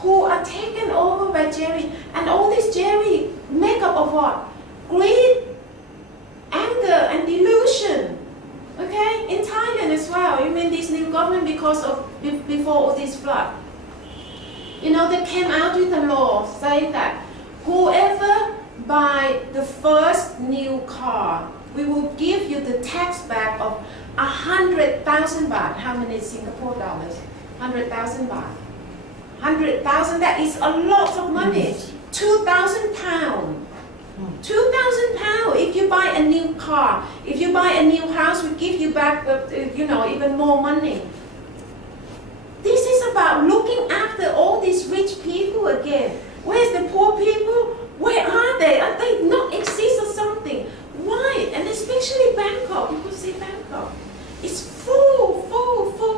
who are taken over by Jerry. And all this Jerry make up of what? Greed, anger, and delusion. Okay? In Thailand as well. You mean this new government because of before all this flood. You know, they came out with a law saying that whoever buy the first new car, we will give you the tax back of 100,000 baht. How many Singapore dollars? 100,000 baht. 100,000, that is a lot of money. 2,000 pounds. 2,000 pounds if you buy a new car. If you buy a new house, we give you back, even more money. This is about looking after all these rich people again. Where's the poor people? Where are they? Are they not exist or something? Why? And especially Bangkok. You could see Bangkok. It's full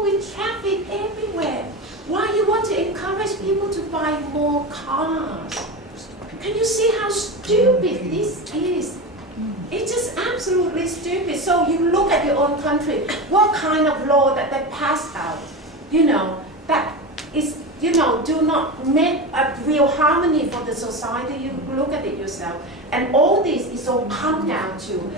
with traffic everywhere. Why you want to encourage people to buy more cars? Can you see how stupid this is? It's just absolutely stupid. So you look at your own country. What kind of law that they passed out? That is, do not make a real harmony for the society. You look at it yourself. And all this is all come down to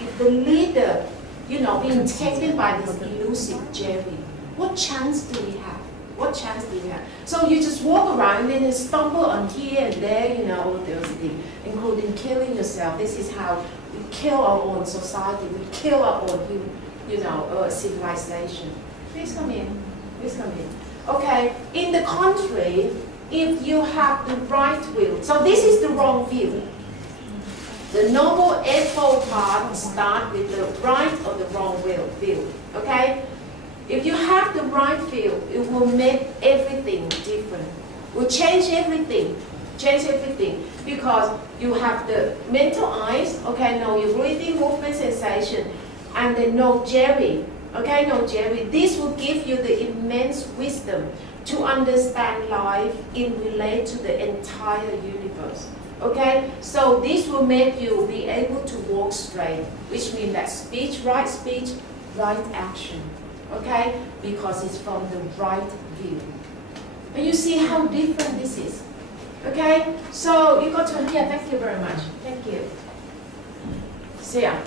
if the leader, being taken by this elusive Jerry. What chance do we have? What chance do we have? So you just walk around and then stumble on here and there, all those things, including killing yourself. This is how we kill our own society. We kill our own, civilization. Please come in. Please come in. Okay, in the country, if you have the right will, so this is the wrong view. The Noble Eightfold Path start with the right or the wrong view. Okay? If you have the right view, it will make everything different. It will change everything. Because you have the mental eyes, okay, know your breathing, movement, sensation, and then know Jerry. Okay, no, Jerry, this will give you the immense wisdom to understand life in relate to the entire universe. Okay, so this will make you be able to walk straight, which means that speech, right action. Okay, because it's from the right view. And you see how different this is. Okay, so you got to here. Thank you very much. Thank you. So yeah.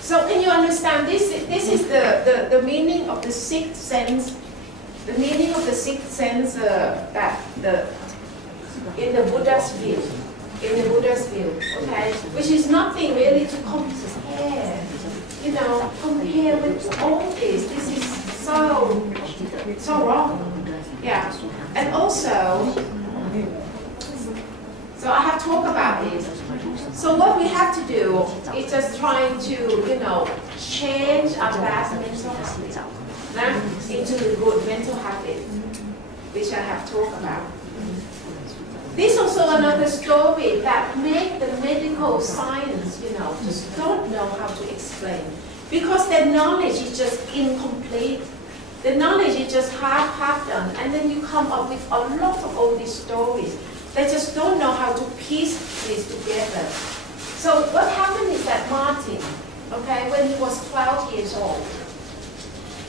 So can you understand this? This is the meaning of the sixth sense. The meaning of the sixth sense that in the Buddha's view. In the Buddha's view, okay, which is nothing really to compare. Compare with all this. This is so wrong. Yeah, and also, so I have talked about this. So what we have to do is just trying to, change our bad mental habit into the good mental habit, which I have talked about. This is also another story that make the medical science, just don't know how to explain. Because their knowledge is just incomplete. The knowledge is just half done. And then you come up with a lot of all these stories. They just don't know how to piece this together. So what happened is that Martin, okay, when he was 12 years old,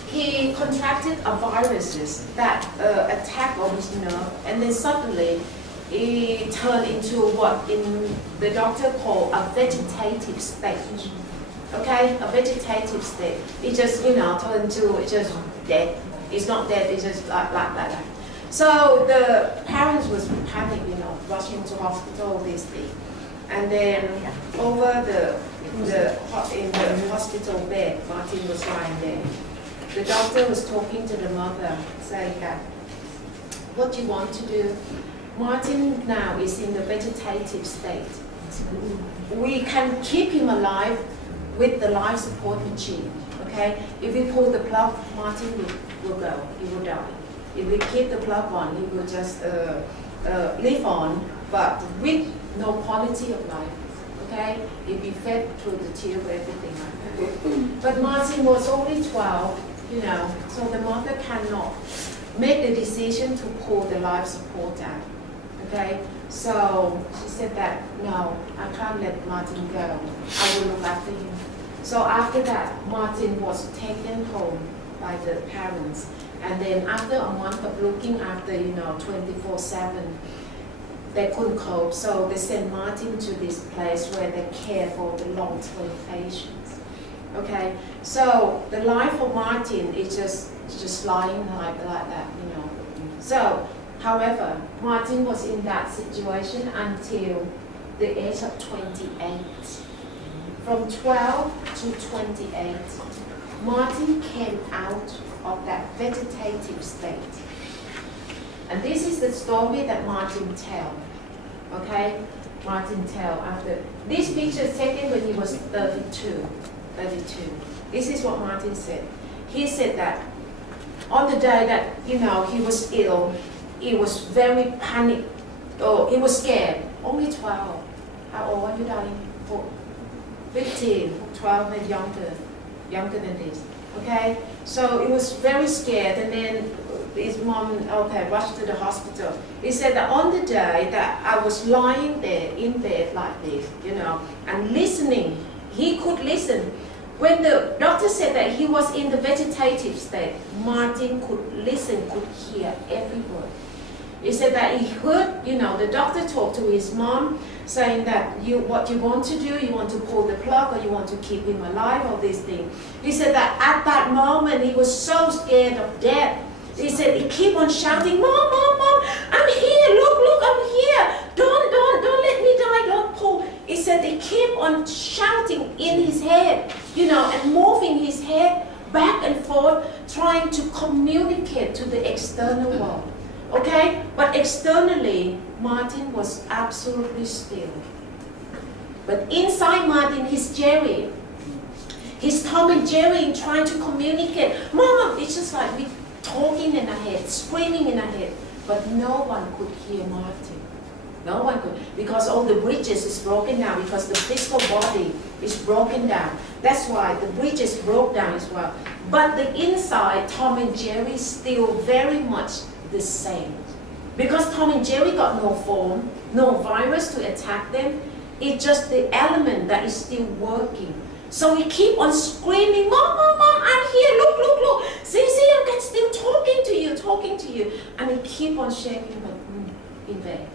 he contracted a virus that attacked on his nerve, and then suddenly he turned into what the doctor called a vegetative state. Okay, a vegetative state. It just, turned into just dead. It's not dead. It's just like that. So the parents was panic, rushing to hospital, this thing, and then over in the hospital bed, Martin was lying there. The doctor was talking to the mother, saying that, what do you want to do? Martin now is in the vegetative state. We can keep him alive with the life support machine. Okay? If we pull the plug, Martin will go. He will die. If we keep the plug on, he will just live on, but with no quality of life. Okay? He'll be fed through the tube, everything like that. But Martin was only 12, so the mother cannot make the decision to pull the life support out. Okay, so she said that, no, I can't let Martin go. I will look after him. So after that, Martin was taken home by the parents. And then after a month of looking after, 24/7, they couldn't cope. So they sent Martin to this place where they care for the long-term patients. Okay, so the life of Martin is just lying like that, So, however, Martin was in that situation until the age of 28. From 12 to 28, Martin came out of that vegetative state. And this is the story that Martin tells. Okay? Martin tells after. This picture is taken when he was 32. This is what Martin said. He said that on the day that, he was ill, he was very panicked. Oh, he was scared. Only 12. How old are you, darling? 15, 12 and younger than this. Okay? So he was very scared, and then his mom, rushed to the hospital. He said that on the day that I was lying there in bed like this, and listening, he could listen. When the doctor said that he was in the vegetative state, Martin could listen, could hear every word. He said that he heard, the doctor talk to his mom, saying that what you want to do, you want to pull the plug or you want to keep him alive, all these things. He said that at that moment he was so scared of death. He said he keep on shouting, Mom, Mom, Mom, I'm here, look, I'm here. Don't let me die, don't pull. He said he keep on shouting in his head, and moving his head back and forth, trying to communicate to the external world. Okay? But externally, Martin was absolutely still. But inside Martin, he's Jerry. He's Tom and Jerry trying to communicate. Mama, it's just like we talking in our head, screaming in our head. But no one could hear Martin. No one could. Because all the bridges is broken down, because the physical body is broken down. That's why the bridges broke down as well. But the inside, Tom and Jerry is still very much the same. Because Tom and Jerry got no form, no virus to attack them, it's just the element that is still working. So we keep on screaming, Mom, Mom, Mom, I'm here, look. See, I'm still talking to you. And he keep on shaking, but in vain.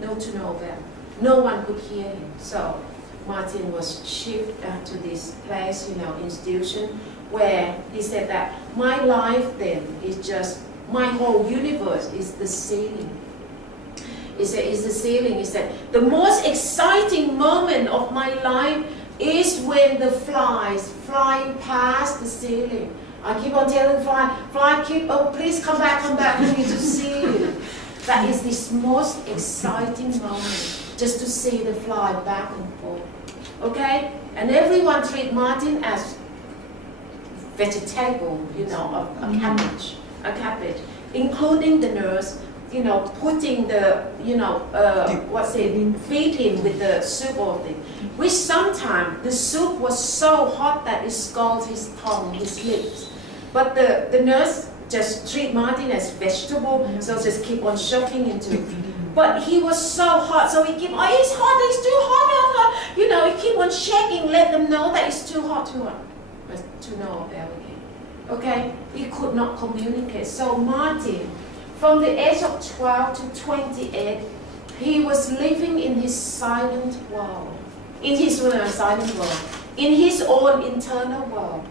No avail. No one could hear him. So Martin was shifted to this place, institution, where he said that my life then is just, my whole universe is the ceiling. He said, it's the ceiling. He said, the most exciting moment of my life is when the flies flying past the ceiling. I keep on telling fly, please come back, we need to see you. That is this most exciting moment, just to see the fly back and forth. Okay? And everyone treat Martin as vegetable, a cabbage, including the nurse, putting the, feed him with the soup or thing. Which sometimes the soup was so hot that it scalded his tongue, his lips. But the nurse just treat Martin as vegetable, so just keep on shoving into it. But he was so hot, so he keep, it's too hot. He keep on shaking, let them know that it's too hot. But to no avail again. Okay? He could not communicate. So Martin, from the age of 12 to 28, he was living in his silent world. In his silent world. In his own internal world.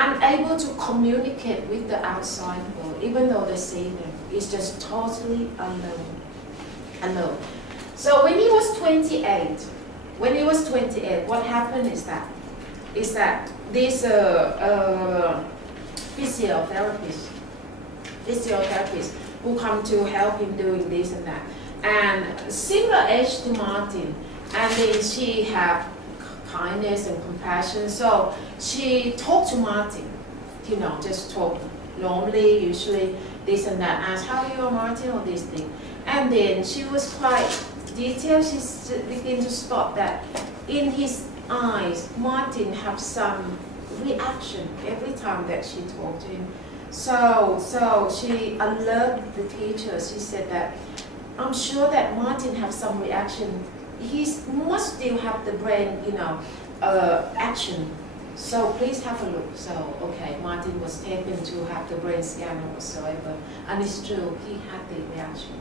Unable to communicate with the outside world, even though they see them. He's just totally alone. So when he was 28, what happened is that this physiotherapists who come to help him doing this and that, and similar age to Martin, and then she have kindness and compassion. So she talked to Martin, just talk normally, usually this and that, ask how you are, Martin, or this thing. And then she was quite detailed. She began to spot that in his eyes, Martin have some reaction every time that she talked to him. So she alerted the teacher. She said that, I'm sure that Martin have some reaction. He must still have the brain, action. So please have a look. So, okay, Martin was taken to have the brain scan or whatsoever, and it's true, he had the reaction.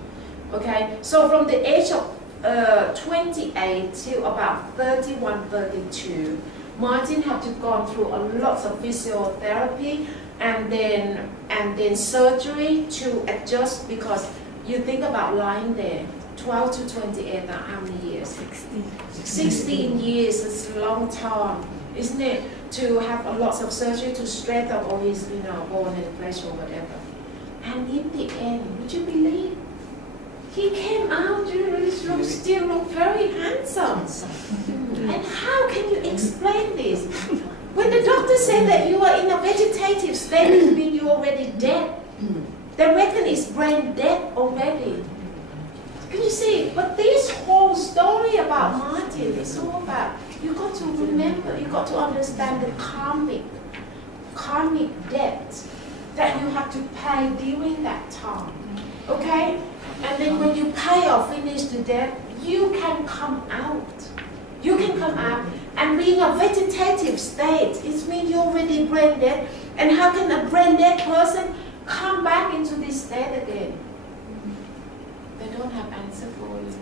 Okay, so from the age of 28 till about 31, 32, Martin had to go through a lot of physiotherapy and then surgery to adjust, because you think about lying there, 12 to 28, now how many years? 16 years, it's a long time, isn't it? To have a lot of surgery to straighten up all his, bone and flesh or whatever. And in the end, would you believe? He came out, still look very handsome. And how can you explain this? When the doctor said that you are in a vegetative state, it means you're already dead. They reckon it's brain dead already. Can you see? But this whole story about Martin is all about, you got to remember, you got to understand the karmic debt that you have to pay during that time. Okay? And then when you pay or finish the debt, you can come out. You can come out. And being a vegetative state, it means you're already brain dead. And how can a brain dead person come back into this state again? They don't have answer for you.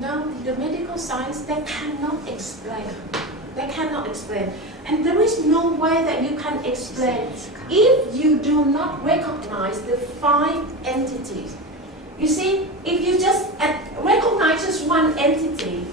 No, the medical science, they cannot explain. They cannot explain. And there is no way that you can explain if you do not recognize the 5 entities. You see, if you just recognize just one entity,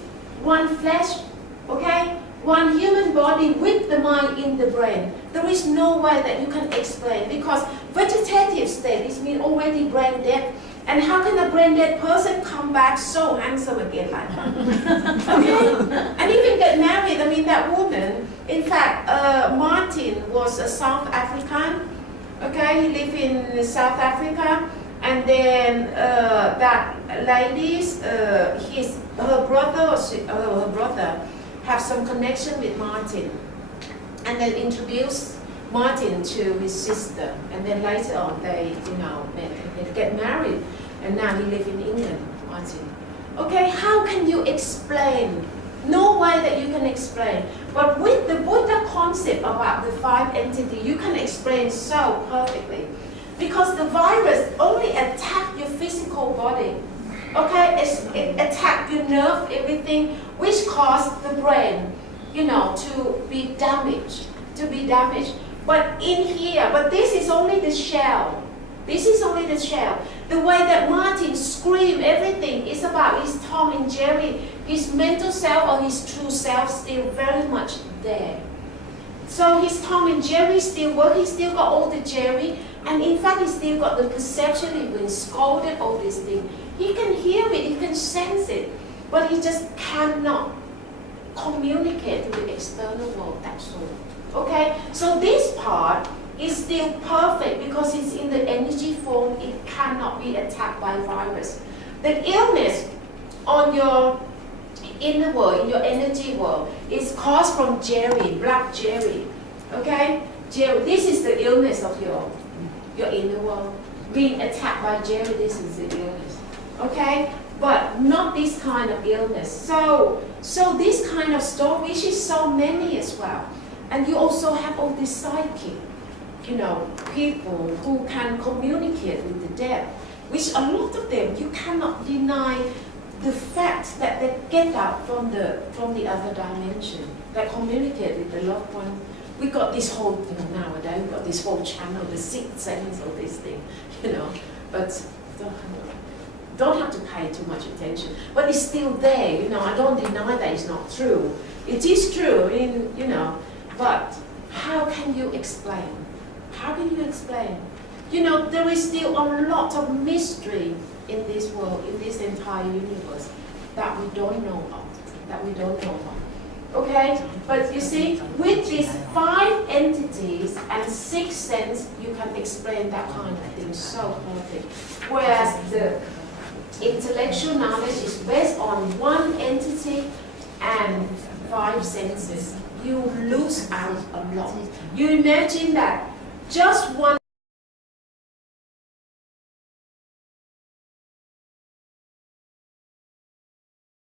one flesh, okay, one human body with the mind in the brain, there is no way that you can explain, because vegetative state is mean already brain dead. And how can a brain dead person come back so handsome again like that? Okay? And even get married, I mean that woman, in fact, Martin was a South African, okay, he lived in South Africa, and then that lady's, her brother have some connection with Martin, and then introduced Martin to his sister, and then later on they, met and get married, and now he lives in England, Martin. Okay, how can you explain? No way that you can explain. But with the Buddha concept about the 5 entities, you can explain so perfectly. Because the virus only attacks your physical body. Okay, it attacks your nerve, everything, which causes the brain, to be damaged. But in here, but this is only the shell. This is only the shell. The way that Martin screamed, everything is about his Tom and Jerry. His mental self or his true self still very much there. So his Tom and Jerry still work. He still got all the Jerry. And in fact, he still got the perception. He been scolded, all these things. He can hear it, he can sense it. But he just cannot communicate to the external world, that's all. Okay? So this part is still perfect because it's in the energy form. It cannot be attacked by virus. The illness on your inner world, in your energy world, is caused from Jerry, black Jerry. Okay? Jerry, this is the illness of your inner world. Being attacked by Jerry, this is the illness. Okay? But not this kind of illness. So this kind of story, which is so many as well. And you also have all these psychic, people who can communicate with the dead, which a lot of them, you cannot deny the fact that they get out from the other dimension. They communicate with the loved one. We got this whole, nowadays, we got this whole channel, the 6th sense of this thing, but don't have to pay too much attention. But it's still there, I don't deny that it's not true. It is true, but how can you explain? How can you explain? There is still a lot of mystery in this world, in this entire universe, that we don't know of. Okay? But you see, with these 5 entities and 6 sense, you can explain that kind of thing so perfect. Whereas the intellectual knowledge is based on 1 entity and 5 senses. You lose out a lot. You imagine that just one